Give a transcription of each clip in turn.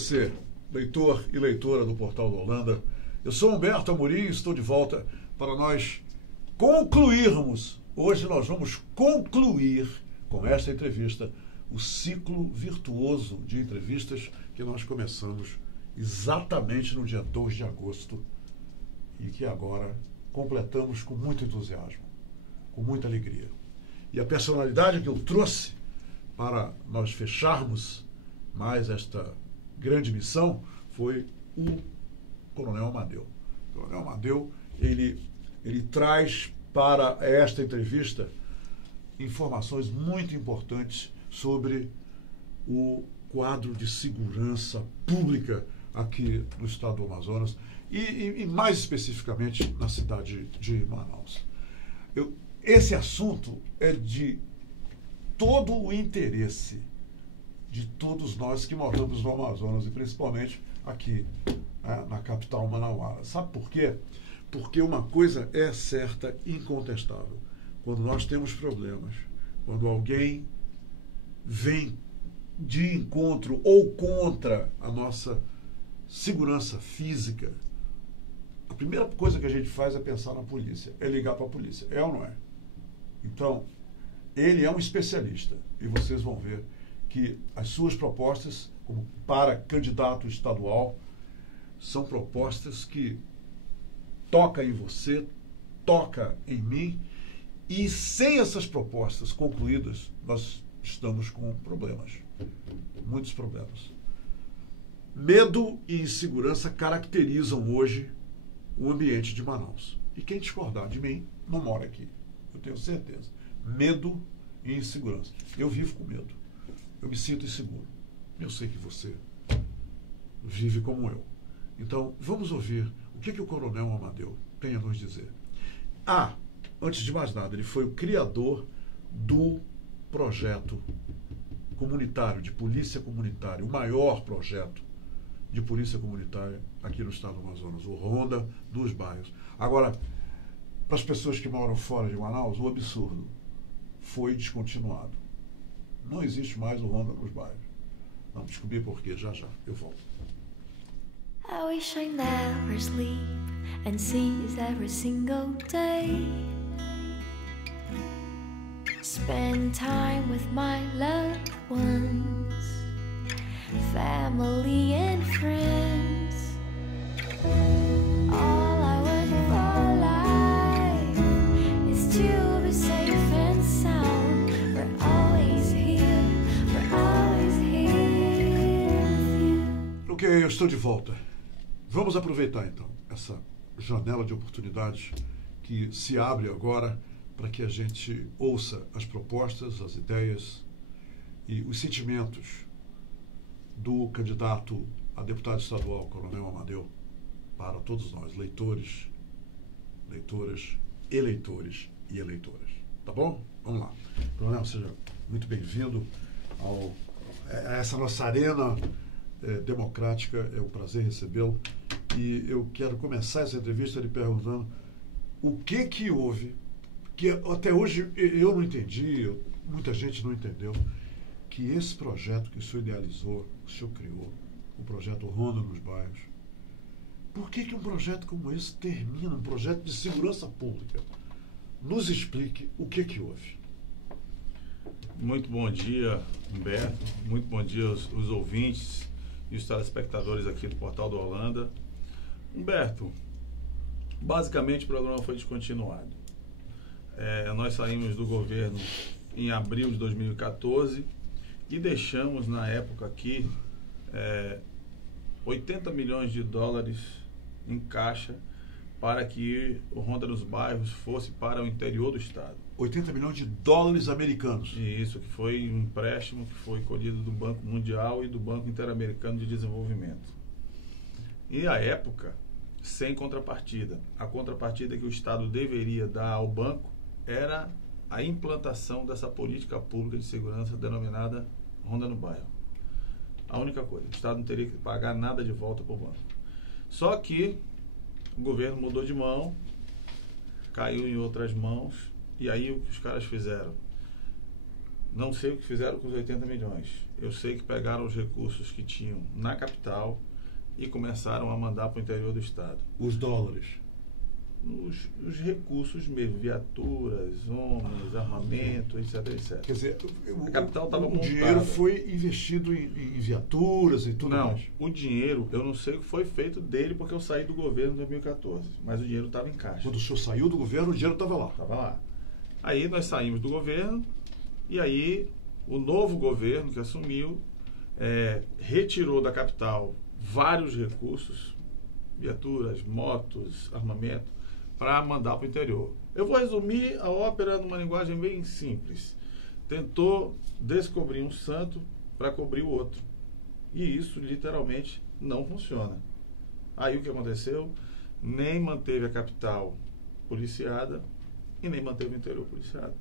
você, leitor e leitora do Portal da Holanda. Eu sou Humberto Amorim e estou de volta para nós concluirmos. Hoje nós vamos concluir com esta entrevista o ciclo virtuoso de entrevistas que nós começamos exatamente no dia 2 de agosto e que agora completamos com muito entusiasmo, com muita alegria. E a personalidade que eu trouxe para nós fecharmos mais esta grande missão foi o Coronel Amadeu. O Coronel Amadeu, ele traz para esta entrevista informações muito importantes sobre o quadro de segurança pública aqui no estado do Amazonas e mais especificamente na cidade de Manaus. Esse assunto é de todo o interesse de todos nós que moramos no Amazonas e principalmente aqui na capital manauara. Sabe por quê? Porque uma coisa é certa e incontestável. Quando nós temos problemas, quando alguém vem de encontro ou contra a nossa segurança física, a primeira coisa que a gente faz é pensar na polícia, é ligar para a polícia. É ou não é? Então, ele é um especialista e vocês vão ver que as suas propostas, como para candidato estadual, são propostas que tocam em você, tocam em mim, e sem essas propostas concluídas, nós estamos com problemas, muitos problemas. Medo e insegurança caracterizam hoje o ambiente de Manaus. E quem discordar de mim não mora aqui, eu tenho certeza. Medo e insegurança. Eu vivo com medo. Eu me sinto inseguro. Eu sei que você vive como eu. Então, vamos ouvir o que o Coronel Amadeu tem a nos dizer. Antes de mais nada, ele foi o criador do projeto comunitário, de polícia comunitária, o maior projeto de polícia comunitária aqui no estado do Amazonas, o Ronda dos Bairros. Agora, para as pessoas que moram fora de Manaus, o absurdo foi descontinuado. Não existe mais o Ronda nos Bairros. Vamos descobrir por quê, já eu volto. I wish I never sleep and seize every single day. Spend time with my loved ones, family and friends. All I want for life is to be safe and sound. We're always here with you. Ok, eu estou de volta. Vamos aproveitar então essa janela de oportunidades que se abre agora para que a gente ouça as propostas, as ideias e os sentimentos do candidato a deputado estadual, Coronel Amadeu, para todos nós, leitores, leitoras, eleitores e eleitoras. Tá bom? Vamos lá. Coronel, seja muito bem-vindo a essa nossa arena democrática. É um prazer recebê-lo. E eu quero começar essa entrevista lhe perguntando o que houve, que até hoje eu não entendi, muita gente não entendeu, que esse projeto que o senhor idealizou, o senhor criou, o projeto Ronda nos Bairros, por que um projeto como esse termina, um projeto de segurança pública? Nos explique o que houve. Muito bom dia, Humberto, muito bom dia aos ouvintes e os telespectadores aqui do Portal da Holanda. Humberto, basicamente o programa foi descontinuado. Nós saímos do governo em abril de 2014 e deixamos na época aqui 80 milhões de dólares em caixa para que o Ronda nos Bairros fosse para o interior do estado. 80 milhões de dólares americanos. Isso, que foi um empréstimo que foi colhido do Banco Mundial e do Banco Interamericano de Desenvolvimento. E à época, sem contrapartida. A contrapartida que o Estado deveria dar ao banco era a implantação dessa política pública de segurança denominada Ronda no Bairro. A única coisa, o Estado não teria que pagar nada de volta para o banco. Só que o governo mudou de mão, caiu em outras mãos, e aí o que os caras fizeram? Não sei o que fizeram com os 80 milhões. eu sei que pegaram os recursos que tinham na capital e começaram a mandar para o interior do estado. Os dólares. Os recursos mesmo, viaturas, homens, armamento, etc, etc. Quer dizer, A capital estava o montada. dinheiro foi investido em viaturas e tudo Não, mais. o dinheiro, eu não sei o que foi feito dele porque eu saí do governo em 2014, mas o dinheiro estava em caixa. Quando o senhor saiu do governo, o dinheiro estava lá. Estava lá. Aí nós saímos do governo e aí o novo governo que assumiu retirou da capital vários recursos, viaturas, motos, armamento, para mandar para o interior. Eu vou resumir a ópera numa linguagem bem simples. Tentou descobrir um santo para cobrir o outro. E isso literalmente não funciona. Aí o que aconteceu? Nem manteve a capital policiada e nem manteve o interior policiado.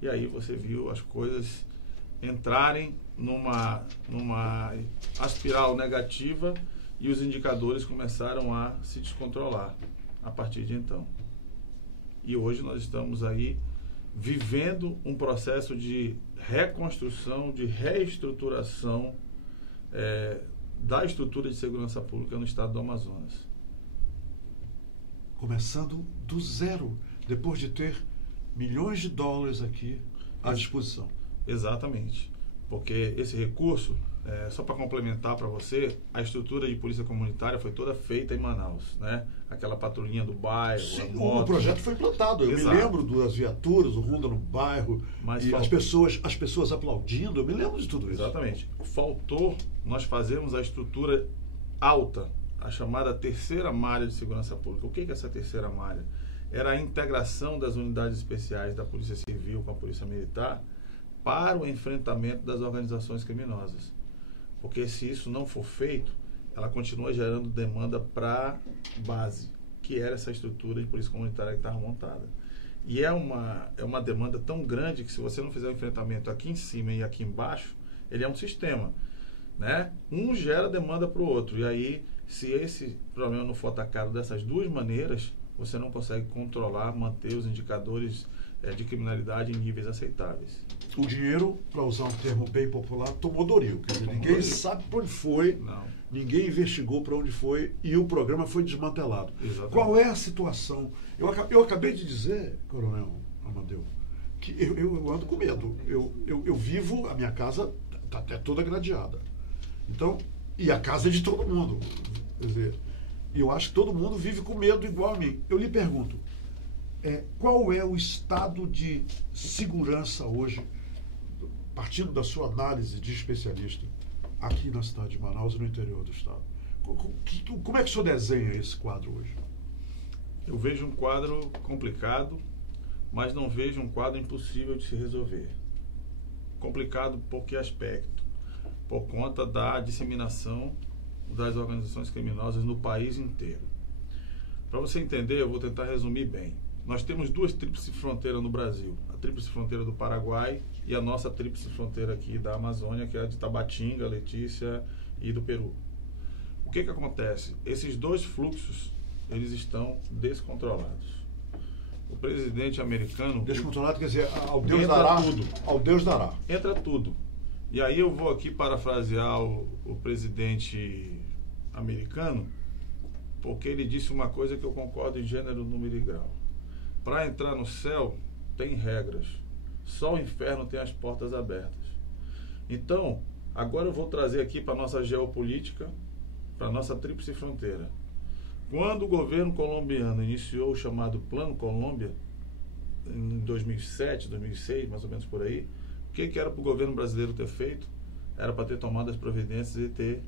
E aí você viu as coisas entrarem numa espiral negativa e os indicadores começaram a se descontrolar a partir de então. E hoje nós estamos aí vivendo um processo de reconstrução, de reestruturação da estrutura de segurança pública no estado do Amazonas. Começando do zero, depois de ter milhões de dólares aqui à disposição. Exatamente. Porque esse recurso, só para complementar para você, a estrutura de polícia comunitária foi toda feita em Manaus, né? Aquela patrulhinha do bairro, Sim, a moto. o projeto foi implantado. Eu Exato. me lembro das viaturas, o Ronda no bairro, Mas e falta- as pessoas aplaudindo. Eu me lembro de tudo isso. Exatamente. Faltou nós fazermos a estrutura alta, a chamada terceira malha de segurança pública. O que é essa terceira malha? Era a integração das unidades especiais da Polícia Civil com a Polícia Militar para o enfrentamento das organizações criminosas. Porque se isso não for feito, ela continua gerando demanda para base, que era essa estrutura de polícia comunitária que estava montada. E é uma demanda tão grande que se você não fizer o enfrentamento aqui em cima e aqui embaixo, ele é um sistema, né? Um gera demanda para o outro. E aí, se esse problema não for atacado dessas duas maneiras, você não consegue controlar, manter os indicadores de criminalidade em níveis aceitáveis. O dinheiro, para usar um termo bem popular, tomou Doril. Quer dizer, ninguém Doril. sabe para onde foi, Não. ninguém investigou para onde foi e o programa foi desmantelado. Exatamente. Qual é a situação? Eu acabei de dizer, Coronel Amadeu, que eu ando com medo. Eu vivo, a minha casa é toda gradeada. Então, e a casa é de todo mundo. Quer dizer, e eu acho que todo mundo vive com medo igual a mim. Eu lhe pergunto, qual é o estado de segurança hoje, partindo da sua análise de especialista, aqui na cidade de Manaus e no interior do estado? Como é que o senhor desenha esse quadro hoje? Eu vejo um quadro complicado, mas não vejo um quadro impossível de se resolver. Complicado por que aspecto? Por conta da disseminação das organizações criminosas no país inteiro. Para você entender, eu vou tentar resumir bem. Nós temos duas tríplices fronteiras no Brasil. A tríplice fronteira do Paraguai e a nossa tríplice fronteira aqui da Amazônia, que é a de Tabatinga, Letícia e do Peru. O que acontece? Esses dois fluxos, eles estão descontrolados. O presidente americano... Descontrolado quer dizer, ao Deus Entra dará. tudo. Ao Deus dará. Entra tudo. E aí eu vou aqui parafrasear o presidente americano, porque ele disse uma coisa que eu concordo em gênero, número e grau. Para entrar no céu, tem regras. Só o inferno tem as portas abertas. Então, agora eu vou trazer aqui para a nossa geopolítica, para a nossa tríplice fronteira. Quando o governo colombiano iniciou o chamado Plano Colômbia, em 2007, 2006, mais ou menos por aí, o que era para o governo brasileiro ter feito? Era para ter tomado as providências e ter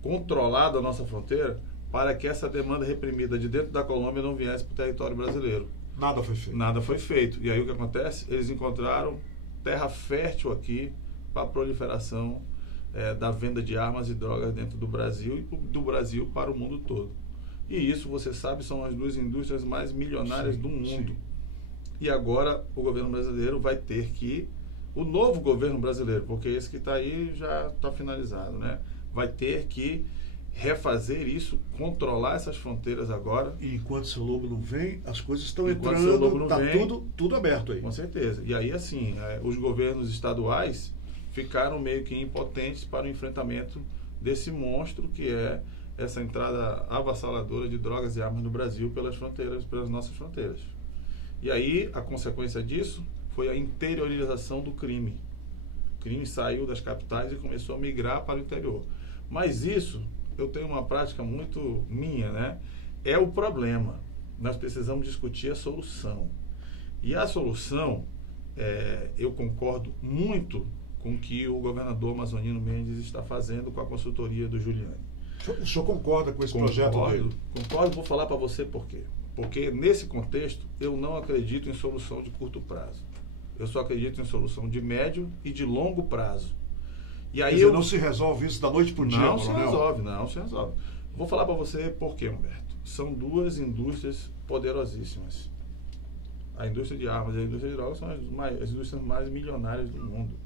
controlado a nossa fronteira para que essa demanda reprimida de dentro da Colômbia não viesse para o território brasileiro. Nada foi feito. Nada foi feito. E aí o que acontece? Eles encontraram terra fértil aqui para a proliferação da venda de armas e drogas dentro do Brasil e do Brasil para o mundo todo. E isso, você sabe, são as duas indústrias mais milionárias do mundo. Sim. E agora o governo brasileiro vai ter que... O novo governo brasileiro, porque esse que está aí já está finalizado, né? Vai ter que refazer isso, controlar essas fronteiras agora. E enquanto seu lobo não vem, as coisas estão Enquanto seu lobo entrando, não está vem, tudo aberto aí. Com certeza. E aí, assim, os governos estaduais ficaram meio que impotentes para o enfrentamento desse monstro que é essa entrada avassaladora de drogas e armas no Brasil pelas fronteiras, pelas nossas fronteiras. E aí, a consequência disso foi a interiorização do crime. O crime saiu das capitais e começou a migrar para o interior. Mas isso, eu tenho uma prática muito minha, né? É o problema. Nós precisamos discutir a solução. E a solução, eu concordo muito com o que o governador Amazonino Mendes está fazendo com a consultoria do Giuliani. O senhor concorda com esse projeto dele? Concordo, vou falar para você por quê. Porque nesse contexto eu não acredito em solução de curto prazo. Eu só acredito em solução de médio e de longo prazo. E aí não se resolve isso da noite para o dia, não se resolve. Vou falar para você por quê, Humberto. São duas indústrias poderosíssimas. A indústria de armas e a indústria de drogas são as indústrias mais milionárias do mundo.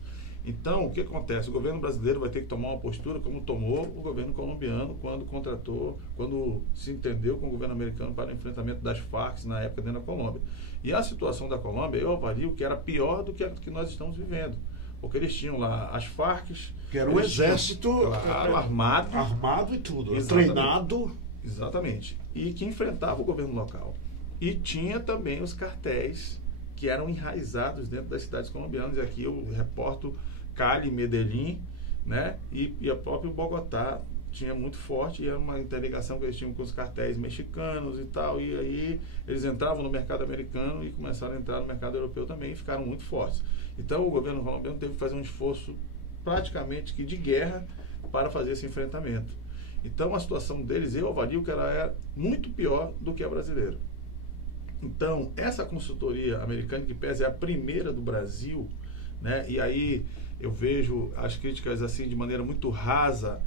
Então, o que acontece? O governo brasileiro vai ter que tomar uma postura como tomou o governo colombiano quando se entendeu com o governo americano para o enfrentamento das Farc na época dentro da Colômbia. E a situação da Colômbia, eu avalio que era pior do que a que nós estamos vivendo. Porque eles tinham lá as Farc... Que era um exército armado e tudo, treinado. Exatamente. E que enfrentava o governo local. E tinha também os cartéis que eram enraizados dentro das cidades colombianas. E aqui eu reporto Cali, Medellín, né? E a própria Bogotá tinha muito forte, e era uma interligação que eles tinham com os cartéis mexicanos e tal, e aí eles entravam no mercado americano e começaram a entrar no mercado europeu também, e ficaram muito fortes. Então o governo colombiano teve que fazer um esforço praticamente que de guerra para fazer esse enfrentamento. Então a situação deles, eu avalio que ela é muito pior do que a brasileira. Então essa consultoria americana, que pesa, é a primeira do Brasil, né? E aí eu vejo as críticas assim de maneira muito rasa,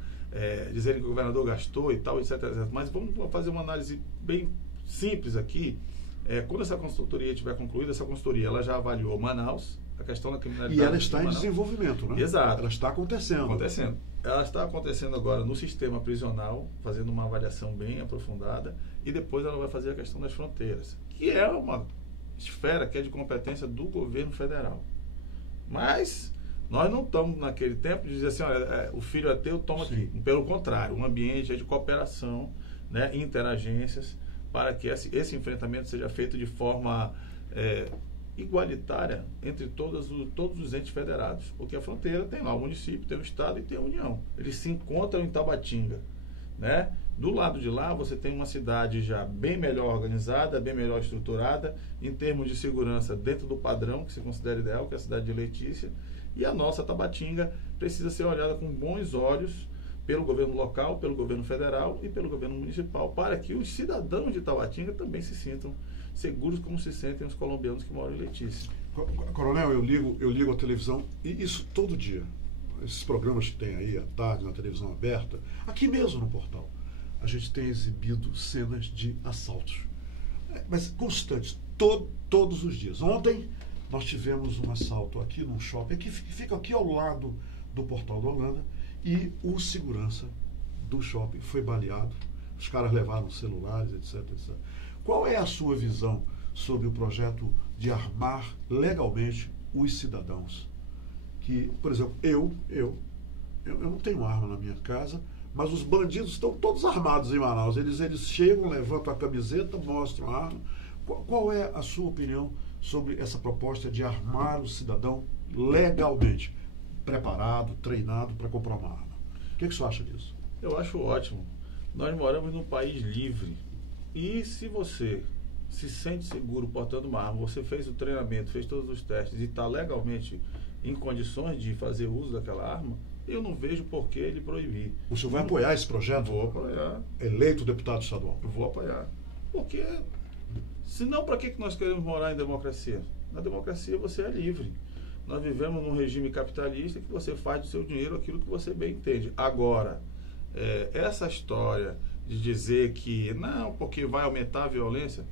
dizendo que o governador gastou e tal, etc, etc. Mas vamos fazer uma análise bem simples aqui. Quando essa consultoria estiver concluída, essa consultoria ela já avaliou Manaus, a questão da criminalidade. E ela está em desenvolvimento, né? Exato. Ela está acontecendo. Ela está acontecendo agora no sistema prisional, fazendo uma avaliação bem aprofundada, e depois ela vai fazer a questão das fronteiras, que é uma esfera que é de competência do governo federal. Mas nós não estamos naquele tempo de dizer assim, olha, o filho é teu, toma aqui. Pelo contrário, um ambiente de cooperação, né, interagências, para que esse enfrentamento seja feito de forma igualitária entre todos os entes federados. Porque a fronteira tem lá o município, tem o estado e tem a União. Eles se encontram em Tabatinga, né? Do lado de lá você tem uma cidade já bem melhor organizada, bem melhor estruturada, em termos de segurança dentro do padrão que se considera ideal, que é a cidade de Letícia. E a nossa Tabatinga precisa ser olhada com bons olhos pelo governo local, pelo governo federal e pelo governo municipal, para que os cidadãos de Tabatinga também se sintam seguros como se sentem os colombianos que moram em Letícia. Coronel, eu ligo a televisão, e isso todo dia. Esses programas que tem aí à tarde na televisão aberta, aqui mesmo no portal, a gente tem exibido cenas de assaltos. Mas constantes, todos os dias. Ontem nós tivemos um assalto aqui num shopping, que fica aqui ao lado do Portal da Holanda, e o segurança do shopping foi baleado. Os caras levaram celulares, etc, etc. Qual é a sua visão sobre o projeto de armar legalmente os cidadãos? Que, por exemplo, eu não tenho arma na minha casa, mas os bandidos estão todos armados em Manaus. Eles chegam, levantam a camiseta, mostram a arma. Qual é a sua opinião sobre essa proposta de armar o cidadão legalmente, preparado, treinado para comprar uma arma? O que você acha disso? Eu acho ótimo. Nós moramos num país livre. E se você se sente seguro portando uma arma, você fez o treinamento, fez todos os testes e está legalmente em condições de fazer uso daquela arma, eu não vejo por que ele proibir. O senhor vai apoiar esse projeto? Vou apoiar. Eleito deputado estadual? Eu vou apoiar. Porque, senão, para que nós queremos morar em democracia? Na democracia você é livre. Nós vivemos num regime capitalista que você faz do seu dinheiro aquilo que você bem entende. Agora, essa história de dizer que não, porque vai aumentar a violência,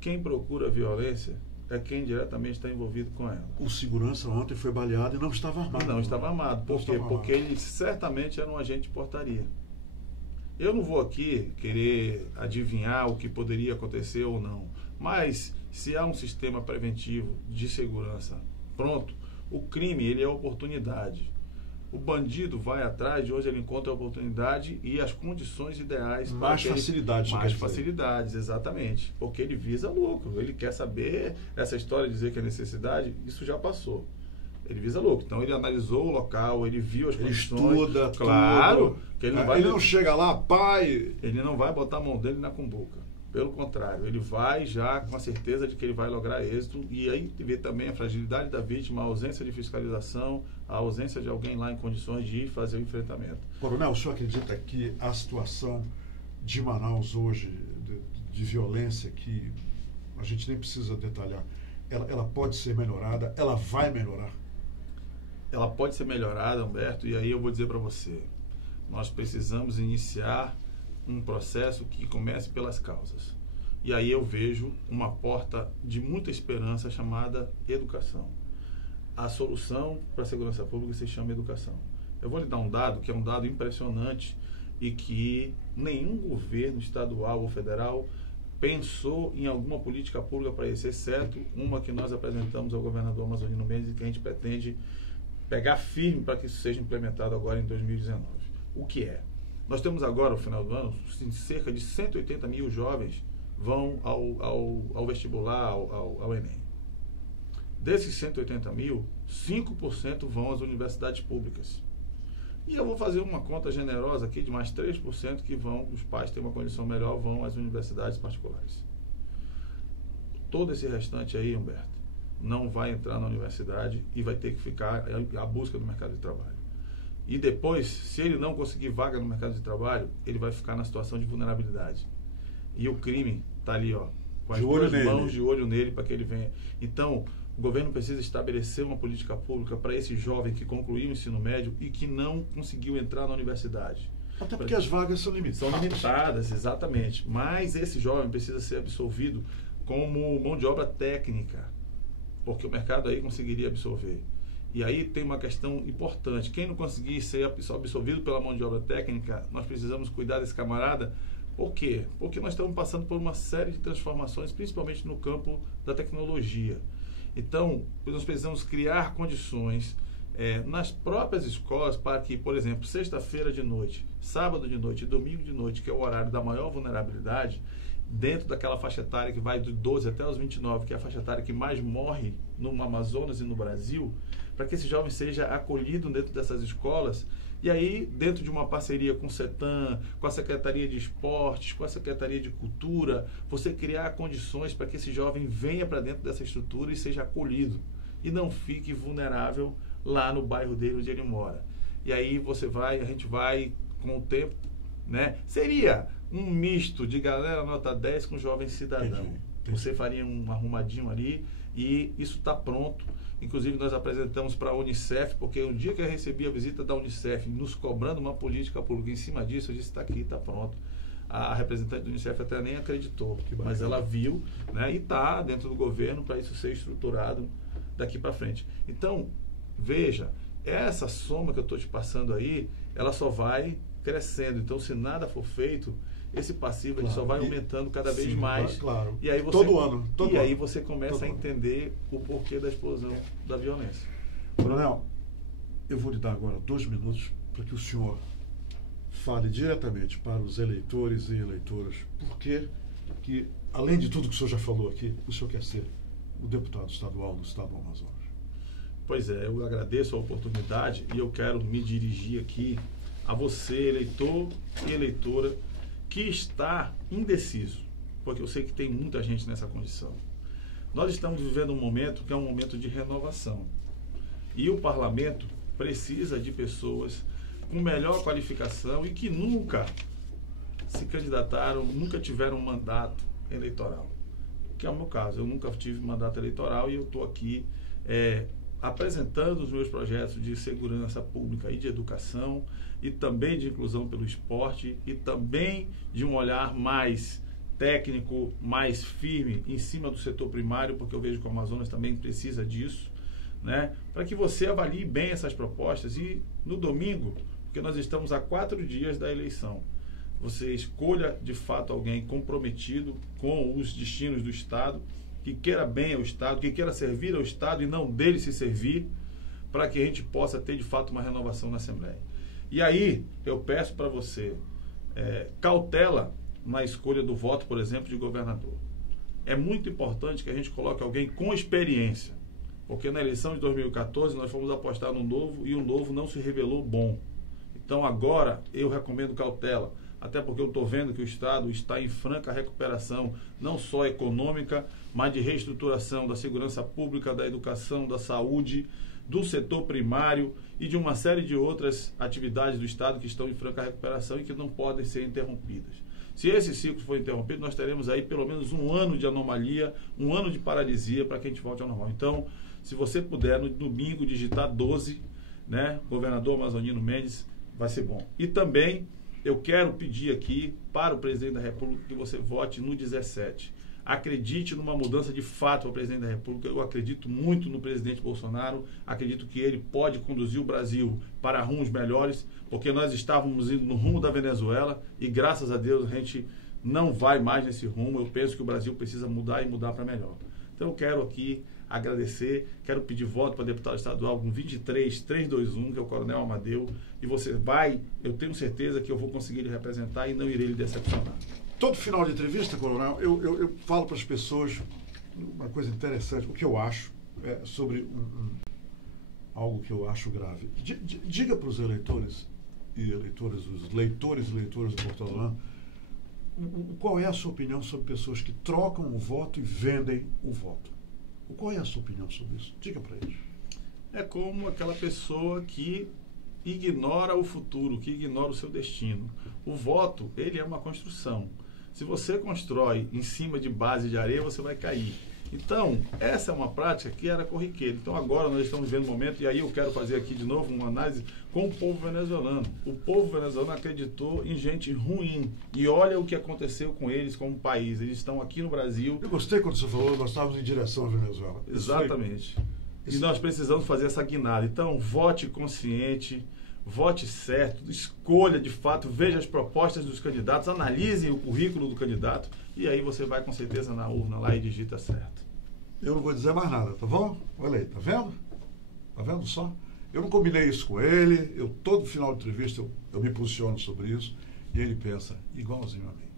quem procura a violência é quem diretamente está envolvido com ela. O segurança ontem foi baleado e não estava armado. Não estava armado. Por quê? Porque ele certamente era um agente de portaria. Eu não vou aqui querer adivinhar o que poderia acontecer ou não, mas se há um sistema preventivo de segurança pronto, O crime, ele é oportunidade. O bandido vai atrás de onde ele encontra a oportunidade e as condições ideais. Mais facilidades. Mais facilidades, exatamente. Porque ele visa lucro. Ele quer saber, essa história de dizer que é necessidade, isso já passou. Ele visa lucro. Então ele analisou o local, ele viu as condições. Ele estuda, claro, tudo. Que ele não chega lá, pai. Ele não vai botar a mão dele na cumbuca. Pelo contrário, ele vai já com a certeza de que ele vai lograr êxito, e aí vê também a fragilidade da vítima, a ausência de fiscalização, a ausência de alguém lá em condições de ir fazer o enfrentamento. Coronel, o senhor acredita que a situação de Manaus hoje, de violência, que a gente nem precisa detalhar, ela pode ser melhorada, ela vai melhorar? Ela pode ser melhorada, Humberto, e aí eu vou dizer para você, nós precisamos iniciar um processo que comece pelas causas. E aí eu vejo uma porta de muita esperança chamada educação. A solução para a segurança pública se chama educação. Eu vou lhe dar um dado que é um dado impressionante e que nenhum governo estadual ou federal pensou em alguma política pública para isso, exceto uma que nós apresentamos ao governador Amazonino Mendes e que a gente pretende pegar firme para que isso seja implementado agora em 2019. O que é? Nós temos agora, no final do ano, cerca de 180 mil jovens vão ao vestibular, ao Enem. Desses 180 mil, 5% vão às universidades públicas. E eu vou fazer uma conta generosa aqui de mais 3% que vão, os pais têm uma condição melhor, vão às universidades particulares. Todo esse restante aí, Humberto, não vai entrar na universidade e vai ter que ficar à busca do mercado de trabalho. E depois, se ele não conseguir vaga no mercado de trabalho, ele vai ficar na situação de vulnerabilidade. E o crime está ali, ó, com as duas mãos de olho nele para que ele venha. Então, o governo precisa estabelecer uma política pública para esse jovem que concluiu o ensino médio e que não conseguiu entrar na universidade. Até porque as vagas são limitadas. São limitadas, exatamente. Mas esse jovem precisa ser absolvido como mão de obra técnica, porque o mercado aí conseguiria absorver. E aí tem uma questão importante. Quem não conseguir ser absorvido pela mão de obra técnica, nós precisamos cuidar desse camarada. Por quê? Porque nós estamos passando por uma série de transformações, principalmente no campo da tecnologia. Então, nós precisamos criar condições nas próprias escolas para que, por exemplo, sexta-feira de noite, sábado de noite e domingo de noite, que é o horário da maior vulnerabilidade, dentro daquela faixa etária que vai de 12 até os 29, que é a faixa etária que mais morre no Amazonas e no Brasil, para que esse jovem seja acolhido dentro dessas escolas, e aí dentro de uma parceria com o CETAM, com a Secretaria de Esportes, com a Secretaria de Cultura, você criar condições para que esse jovem venha para dentro dessa estrutura e seja acolhido, e não fique vulnerável lá no bairro dele onde ele mora. E aí a gente vai com o tempo, né? Seria um misto de galera nota 10 com jovem cidadão. Entendi. Você faria um arrumadinho ali e isso está pronto. Inclusive nós apresentamos para a Unicef, porque um dia que eu recebi a visita da Unicef nos cobrando uma política pública em cima disso, eu disse, está aqui, está pronto. A representante da Unicef até nem acreditou, mas ela viu, né, e está dentro do governo para isso ser estruturado daqui para frente. Então, veja, essa soma que eu estou te passando aí, ela só vai crescendo. Então, se nada for feito, esse passivo ele só vai aumentando cada vez mais. Claro. E aí você, todo ano. Aí você começa a entender o porquê da explosão da violência. Coronel, eu vou lhe dar agora 2 minutos para que o senhor fale diretamente para os eleitores e eleitoras por que, além de tudo que o senhor já falou aqui, o senhor quer ser o deputado estadual do estado do Amazonas. Pois é, eu agradeço a oportunidade e eu quero me dirigir aqui a você, eleitor e eleitora, que está indeciso, porque eu sei que tem muita gente nessa condição. Nós estamos vivendo um momento que é um momento de renovação. E o parlamento precisa de pessoas com melhor qualificação e que nunca se candidataram, nunca tiveram um mandato eleitoral. Que é o meu caso, eu nunca tive mandato eleitoral e eu estou aqui apresentando os meus projetos de segurança pública e de educação e também de inclusão pelo esporte e também de um olhar mais técnico, mais firme em cima do setor primário, porque eu vejo que o Amazonas também precisa disso, né? Para que você avalie bem essas propostas e no domingo, porque nós estamos a 4 dias da eleição, você escolha de fato alguém comprometido com os destinos do Estado, que queira bem ao Estado, que queira servir ao Estado e não dele se servir, para que a gente possa ter de fato uma renovação na Assembleia. E aí eu peço para você cautela na escolha do voto, por exemplo, de governador. É muito importante que a gente coloque alguém com experiência, porque na eleição de 2014 nós fomos apostar no novo e o novo não se revelou bom. Então agora eu recomendo cautela, até porque eu estou vendo que o Estado está em franca recuperação, não só econômica, mas de reestruturação da segurança pública, da educação, da saúde, do setor primário e de uma série de outras atividades do Estado que estão em franca recuperação e que não podem ser interrompidas. Se esse ciclo for interrompido, nós teremos aí pelo menos um ano de anomalia, um ano de paralisia para que a gente volte ao normal. Então, se você puder, no domingo, digitar 12, né, governador Amazonino Mendes, vai ser bom. E também eu quero pedir aqui para o presidente da República que você vote no 17. Acredite numa mudança de fato para o presidente da República. Eu acredito muito no presidente Bolsonaro. Acredito que ele pode conduzir o Brasil para rumos melhores, porque nós estávamos indo no rumo da Venezuela e, graças a Deus, a gente não vai mais nesse rumo. Eu penso que o Brasil precisa mudar e mudar para melhor. Então, eu quero aqui agradecer, quero pedir voto para deputado estadual com 23321, que é o Coronel Amadeu, e você vai, eu tenho certeza que eu vou conseguir lhe representar e não irei lhe decepcionar. Todo final de entrevista, Coronel, eu falo para as pessoas uma coisa interessante, o que eu acho sobre algo que eu acho grave. Diga para os eleitores e eleitoras, os leitores e leitoras do Portal do Orlando, qual é a sua opinião sobre pessoas que trocam o voto e vendem o voto? Qual é a sua opinião sobre isso? Diga para eles. É como aquela pessoa que ignora o futuro, que ignora o seu destino. O voto, ele é uma construção. Se você constrói em cima de base de areia, você vai cair. Então, essa é uma prática que era corriqueira. Então, agora nós estamos vivendo um momento, e aí eu quero fazer aqui de novo uma análise com o povo venezuelano. O povo venezuelano acreditou em gente ruim. E olha o que aconteceu com eles como país. Eles estão aqui no Brasil. Eu gostei quando você falou, nós estávamos em direção à Venezuela. Exatamente. E nós precisamos fazer essa guinada. Então, vote consciente, vote certo, escolha de fato, veja as propostas dos candidatos, analise o currículo do candidato e aí você vai com certeza na urna lá e digita certo. Eu não vou dizer mais nada, tá bom? Olha aí, tá vendo? Tá vendo só? Eu não combinei isso com ele, todo final de entrevista eu me posiciono sobre isso e ele pensa igualzinho a mim.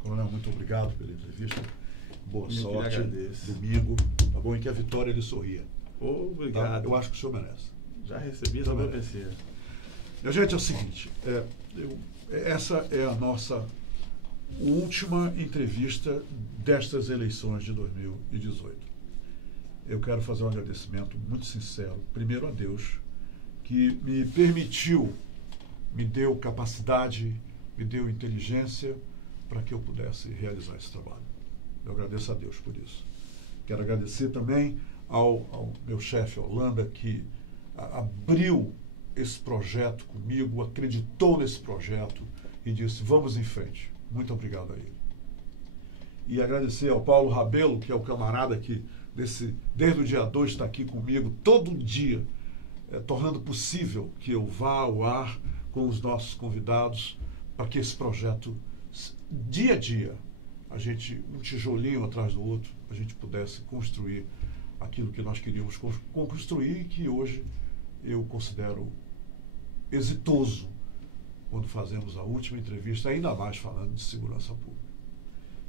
Coronel, muito obrigado pela entrevista. Boa sorte. Domingo, tá bom? E que a vitória ele sorria. Obrigado. Tá? Eu acho que o senhor merece. Já recebi essa profecia. Minha gente, é o seguinte, essa é a nossa última entrevista destas eleições de 2018. Eu quero fazer um agradecimento muito sincero, primeiro a Deus, que me permitiu, me deu capacidade, me deu inteligência para que eu pudesse realizar esse trabalho. Eu agradeço a Deus por isso. Quero agradecer também ao meu chefe, Holanda, que abriu esse projeto comigo, acreditou nesse projeto e disse, vamos em frente. Muito obrigado a ele. E agradecer ao Paulo Rabelo, que é o camarada que desde o dia 2 está aqui comigo, todo dia, tornando possível que eu vá ao ar com os nossos convidados, para que esse projeto, dia a dia, a gente, um tijolinho atrás do outro, a gente pudesse construir aquilo que nós queríamos construir e que hoje eu considero exitoso quando fazemos a última entrevista, ainda mais falando de segurança pública.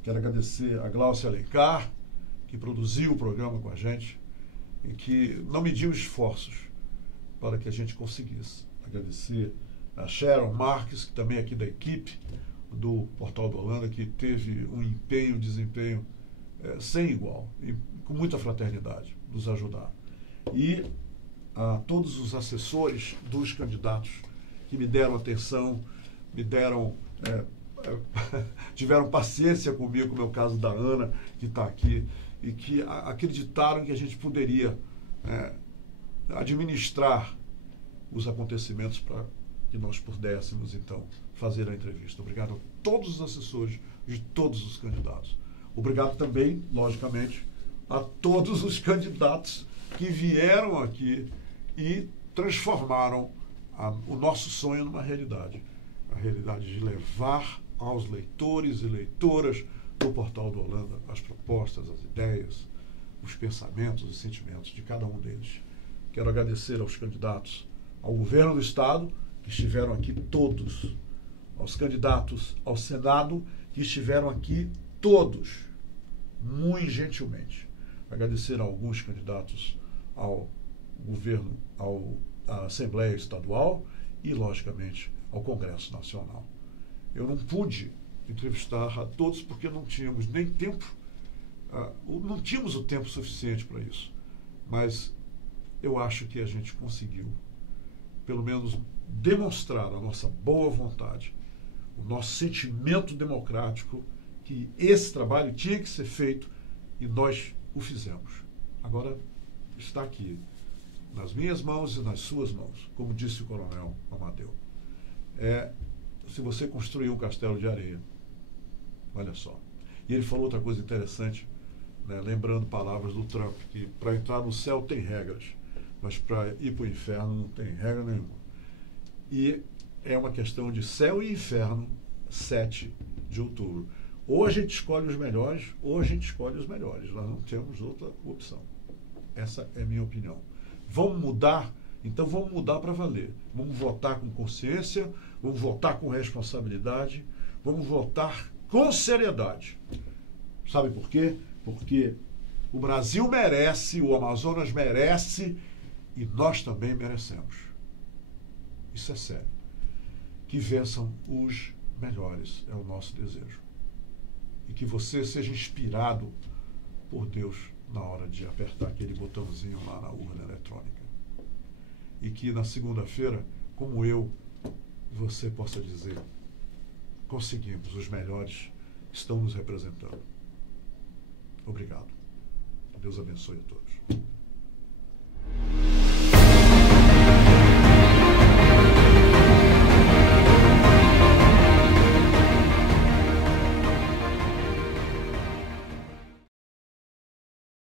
Quero agradecer a Glaucia Alencar, que produziu o programa com a gente e que não mediu esforços para que a gente conseguisse. Agradecer a Sharon Marques, que também é aqui da equipe do Portal do Holanda, que teve um desempenho sem igual e com muita fraternidade, nos ajudar. E a todos os assessores dos candidatos que me deram atenção, tiveram paciência comigo, como é o caso da Ana, que está aqui, e que acreditaram que a gente poderia administrar os acontecimentos para que nós pudéssemos, então, fazer a entrevista. Obrigado a todos os assessores de todos os candidatos. Obrigado também, logicamente, a todos os candidatos que vieram aqui e transformaram o nosso sonho numa realidade. A realidade de levar aos leitores e leitoras do Portal do Holanda as propostas, as ideias, os pensamentos e sentimentos de cada um deles. Quero agradecer aos candidatos ao governo do Estado, que estiveram aqui todos, aos candidatos ao Senado, que estiveram aqui todos, muito gentilmente. Agradecer a alguns candidatos ao governo, à Assembleia Estadual e, logicamente, ao Congresso Nacional. Eu não pude entrevistar a todos porque não tínhamos nem tempo, não tínhamos o tempo suficiente para isso. Mas eu acho que a gente conseguiu, pelo menos, demonstrar a nossa boa vontade, o nosso sentimento democrático, que esse trabalho tinha que ser feito e nós o fizemos. Agora está aqui, nas minhas mãos e nas suas mãos, como disse o coronel Amadeu. Se você construir um castelo de areia, olha só. E ele falou outra coisa interessante, né, lembrando palavras do Trump, que para entrar no céu tem regras, mas para ir para o inferno não tem regra nenhuma. E é uma questão de céu e inferno, 7 de outubro. Ou a gente escolhe os melhores, ou a gente escolhe os melhores. Nós não temos outra opção. Essa é a minha opinião. Vamos mudar? Então vamos mudar para valer. Vamos votar com consciência, vamos votar com responsabilidade, vamos votar com seriedade. Sabe por quê? Porque o Brasil merece, o Amazonas merece e nós também merecemos. Isso é sério. Que vençam os melhores, é o nosso desejo. E que você seja inspirado por Deus na hora de apertar aquele botãozinho lá na urna eletrônica. E que na segunda-feira, como eu, você possa dizer: conseguimos, os melhores estão nos representando. Obrigado. Deus abençoe a todos.